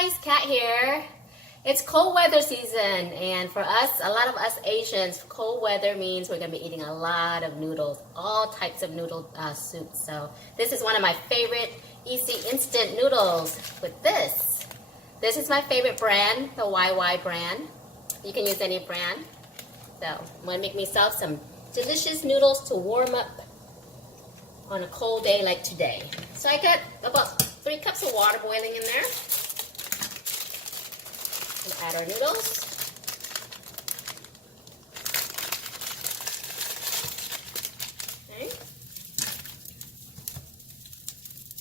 guys, Kat here. It's cold weather season, and for us, a lot of us Asians, cold weather means we're gonna be eating a lot of noodles, all types of noodle soups. So this is one of my favorite easy instant noodles with this. This is my favorite brand, the Wai Wai brand. You can use any brand. So I'm gonna make myself some delicious noodles to warm up on a cold day like today. So I got about 3 cups of water boiling in there. We'll add our noodles. Okay.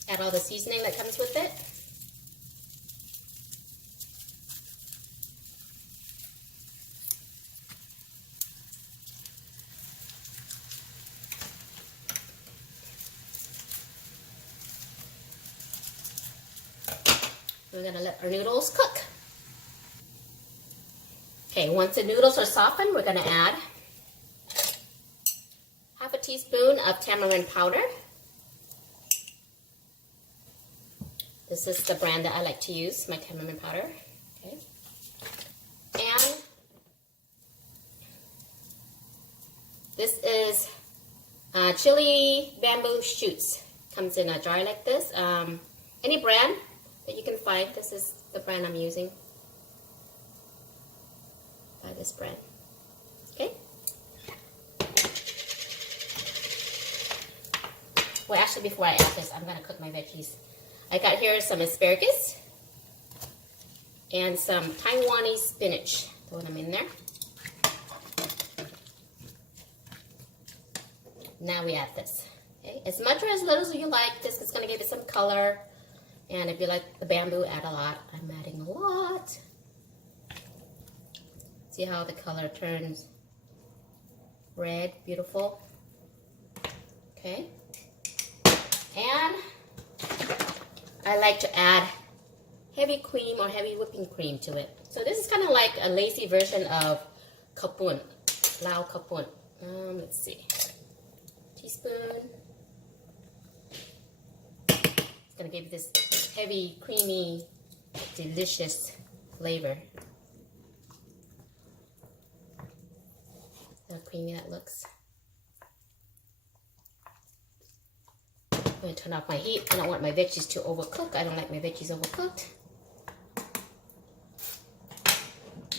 Add all the seasoning that comes with it. We're gonna let our noodles cook. Okay, once the noodles are softened, we're gonna add half a teaspoon of tamarind powder. This is the brand that I like to use, my tamarind powder. Okay. And this is chili bamboo shoots. Comes in a jar like this. Any brand that you can find, this is the brand I'm using. Buy this brand. Okay. Well, actually, before I add this, I'm gonna cook my veggies. I got here some asparagus and some Taiwanese spinach. Throw them in there. Now we add this. Okay, as much or as little as you like. This is gonna give it some color. And if you like the bamboo, add a lot. I'm adding a lot. See how the color turns red, beautiful. Okay. And I like to add heavy cream or heavy whipping cream to it. So this is kind of like a lazy version of kapun, lao kapun. Let's see. Teaspoon. It's gonna give you this heavy, creamy, delicious flavor. How creamy that looks. I'm going to turn off my heat. I don't want my veggies to overcook. I don't like my veggies overcooked.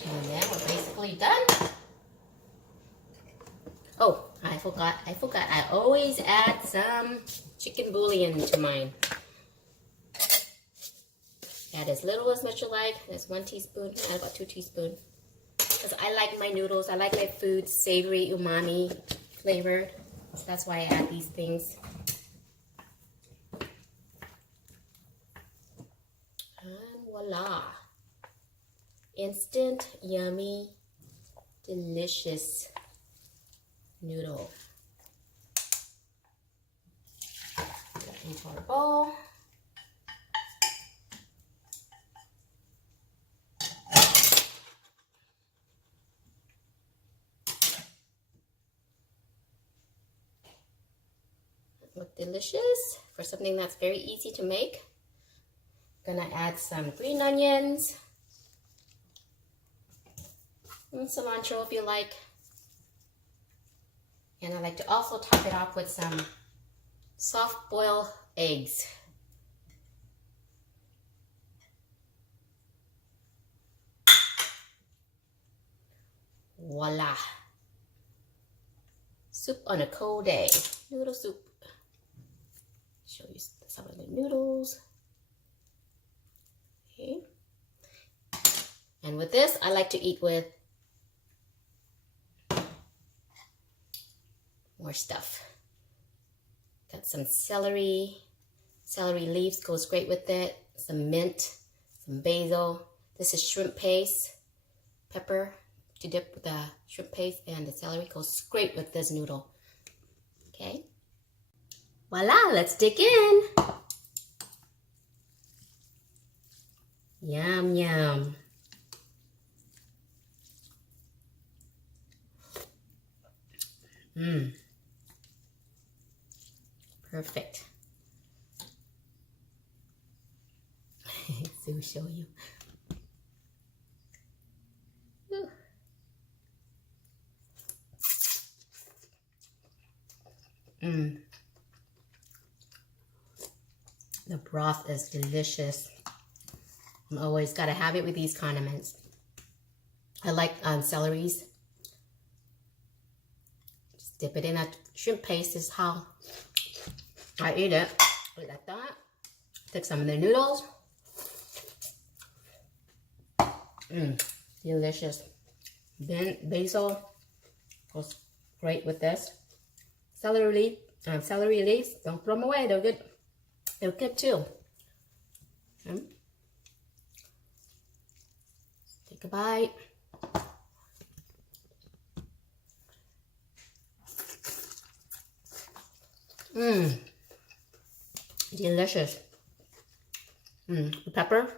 And then we're basically done. Oh, I forgot. I always add some chicken bouillon to mine. Add as little as much you like. There's 1 teaspoon. Add about 2 teaspoons. Because I like my noodles. I like my food savory, umami flavored. So that's why I add these things. And voila. Instant, yummy, delicious noodle. Put that into our bowl. Look delicious for something that's very easy to make. Gonna add some green onions and cilantro if you like. And I like to also top it off with some soft boiled eggs. Voila! Soup on a cold day. Noodle soup. Show you some of the noodles. Okay. And with this, I like to eat with more stuff. Got some celery. Celery leaves goes great with it. Some mint, some basil. This is shrimp paste, pepper to dip with the shrimp paste, and the celery goes great with this noodle. Okay. Voila, let's dig in. Yum, yum. Perfect. to show you. The broth is delicious. I'm always gotta have it with these condiments. I like celeries. Just dip it in that shrimp paste is how I eat it. Like that. Take some of the noodles. Delicious. Basil goes great with this. Celery leaves, don't throw them away. They're good. They're good too. Take a bite. Delicious. The pepper.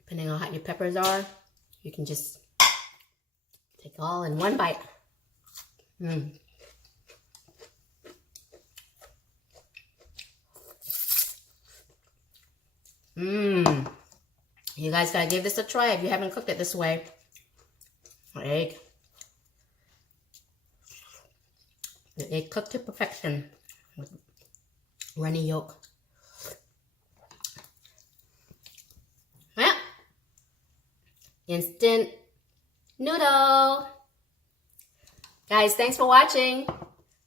Depending on how your peppers are, you can just take all in one bite. You guys gotta give this a try if you haven't cooked it this way. Egg. The egg cooked to perfection with runny yolk. Yeah. Instant noodle. Guys, thanks for watching.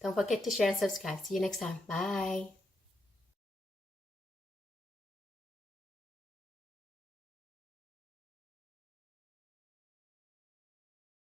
Don't forget to share and subscribe. See you next time. Bye.